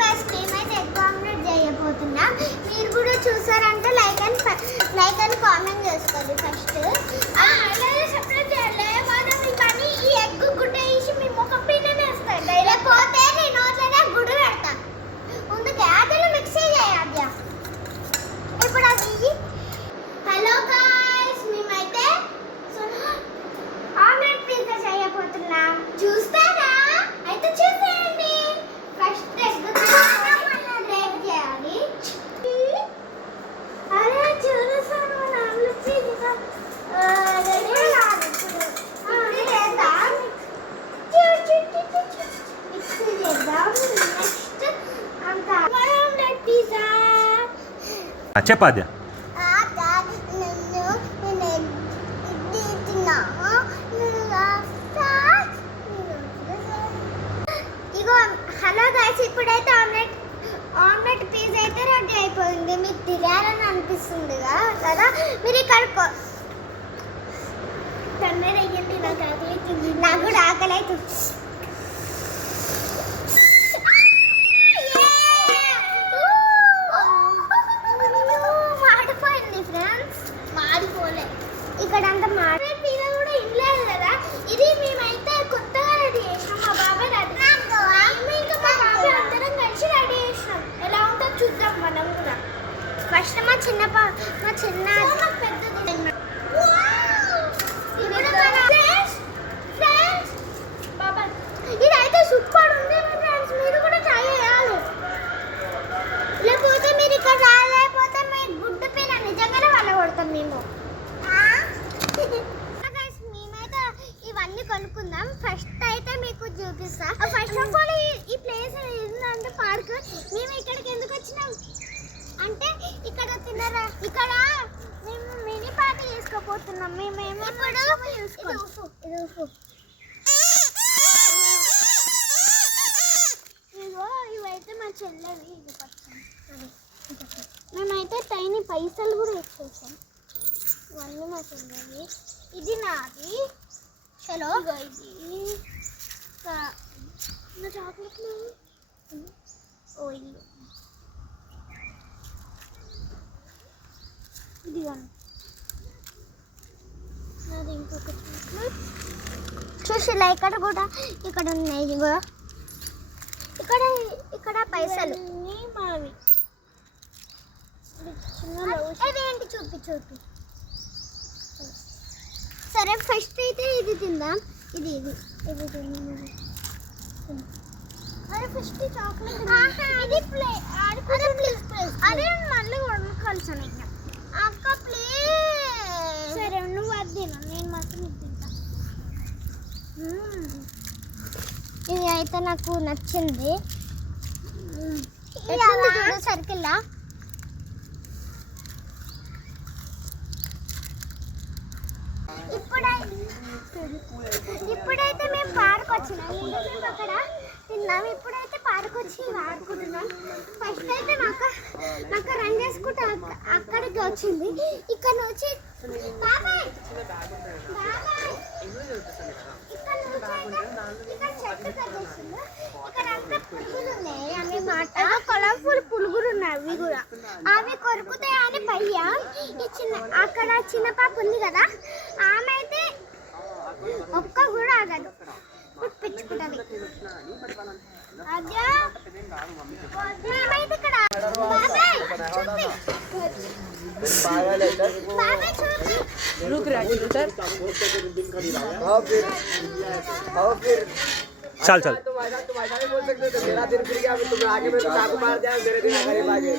Guys మేమైతే egg omelette చేయబోతున్నాం. మీరు కూడా చూసారంటే లైక్ అండ్ కామెంట్ చేసుకోండి ఫస్ట్. అలాగే సబ్స్క్రైబ్ చేయాలి. మనం కానీ ఈ ఎగ్ గుడ్డ వేసి మీ ముఖం పైననే వేస్తాం. లేకపోతే నేను నోట్లోనే గుడ్డు పెడతాను. ముందుగా అదలు మిక్స్ చేయాలి. ఇప్పుడు అది హలో గైస్ మేమైతే ఆమ్లెట్ పిజ్జా చేయబోతున్నాం. చూస్తారా? అయితే చూసేయండి. ఫస్ట్ ఎగ్ బ్రేక్ చేయాలి. అరే చూసాను మన ఆమ్లెట్ పిజ్జా రెడీ కాదు. ఇప్పుడు చేద్దాం. మిక్స్ చేద్దాం. నెక్స్ట్ అంతా ఆమ్లెట్ పిజ్జా చెప్పాద్యా హలో గైస్ ఇప్పుడైతే ఆమ్లెట్ పిజ్జా అయితే రెడీ అయిపోయింది. మీకు తినాలని అనిపిస్తుంది కదా. మీరు ఇక్కడ తొందర అయ్యండి. నాకు ఆకలి అవుతుంది. నాకు కూడా ఆకలి అవుతుంది. మాడిపోయింది ఫ్రెండ్స్. మాడిపోలే ఇక్కడ అంతా మాడి పిజ్జా కూడా ఇన్లేదు కదా. ఇది మేమైతే కొత్తగా రెడీ చేసినాం. మా బాబాయ్ రెడీ ఇంకా మా బాబాయ్ అందరం కలిసి రెడీ చేసినాం. ఎలా ఉంటుందో చూద్దాం మనం కూడా. ఫస్ట్ మా చిన్న పెద్దది ఇదైతే సూపర్ ఉంది ఫ్రెండ్స్. మీరు కూడా ట్రై చేయాలి. లేకపోతే మీరు ఇక్కడ రాలేకపోతే మీ గుడ్డు పైన నిజంగానే వాళ్ళ కొడతాం మేము. మేమైతే ఇవన్నీ కొనుక్కుందాం. ఫస్ట్ అయితే మీకు చూపిస్తా. ఫస్ట్ ఆఫ్ ఆల్ ఈ ప్లేస్ ఏంటంటే పార్క్. మేము ఇక్కడికి ఎందుకు వచ్చినాం అంటే ఇక్కడ తినరా ఇక్కడ మేము మినీ పార్టీ చేసుకోబోతున్నాం. మేమేమో ఇదిగో ఇవైతే మా చెల్లెవి. ఇది పచ్చని మేమైతే టైనీ పైసలు కూడా ఇచ్చేసాం. ఇవన్నీ మా చెల్లెవి. ఇది నాది. చలో ఇది నా చాక్లెట్ ఓ ఇల్లు ఇది నాది ఇంకొక చాక్లెట్. చూసి ఇక్కడ కూడా ఇక్కడ ఉన్నాయి. ఇదిగో ఇక్కడ పైసలు మావి. ఏంటి చూపి. సరే ఫస్ట్ అయితే ఇది తిందాం. ఇది తిందాం. అరే ఫస్ట్ చాక్లెట్ ఇది ప్లీజ్ అరే మళ్ళీ కొనుక్కోవాల్సిన అక్క ప్లీజ్. సరే నువ్వు అది తిను. నేను మాత్రం ఇది తింటా. ఇది అయితే నాకు నచ్చింది. చూడు సర్కిల్లా. ఇప్పుడైతే మేము పార్క్ వచ్చినాం. మేము అక్కడ తిన్నాం. ఇప్పుడైతే పార్క్ వచ్చి ఆడుకుంటున్నాం. ఫస్ట్ అయితే నాకు రన్ చేసుకుంటూ అక్కడికి వచ్చింది. ఇక్కడ నుంచి ఇక్కడ చెట్టు కట్టేసింది. ఇక్కడ అంతా పురుగులు ఉన్నాయి. అవి మాట కలర్ఫుల్ పురుగులు ఉన్నాయి. అవి కూడా అవి కొరుకుతాయని భయ్యా అక్కడ చిన్న పాప ఉంది కదా. ఆమె అయితే ఒక్క కూడా ఆగదు. పిచ్చుకుంటుంది. మేమైతే ఇక్కడ चल तुम ऐसा नहीं बोल सकते तो मेरा दिन फिर गया तुम आगे में तो चाकू मार दिया मेरे दिन आगे भागे.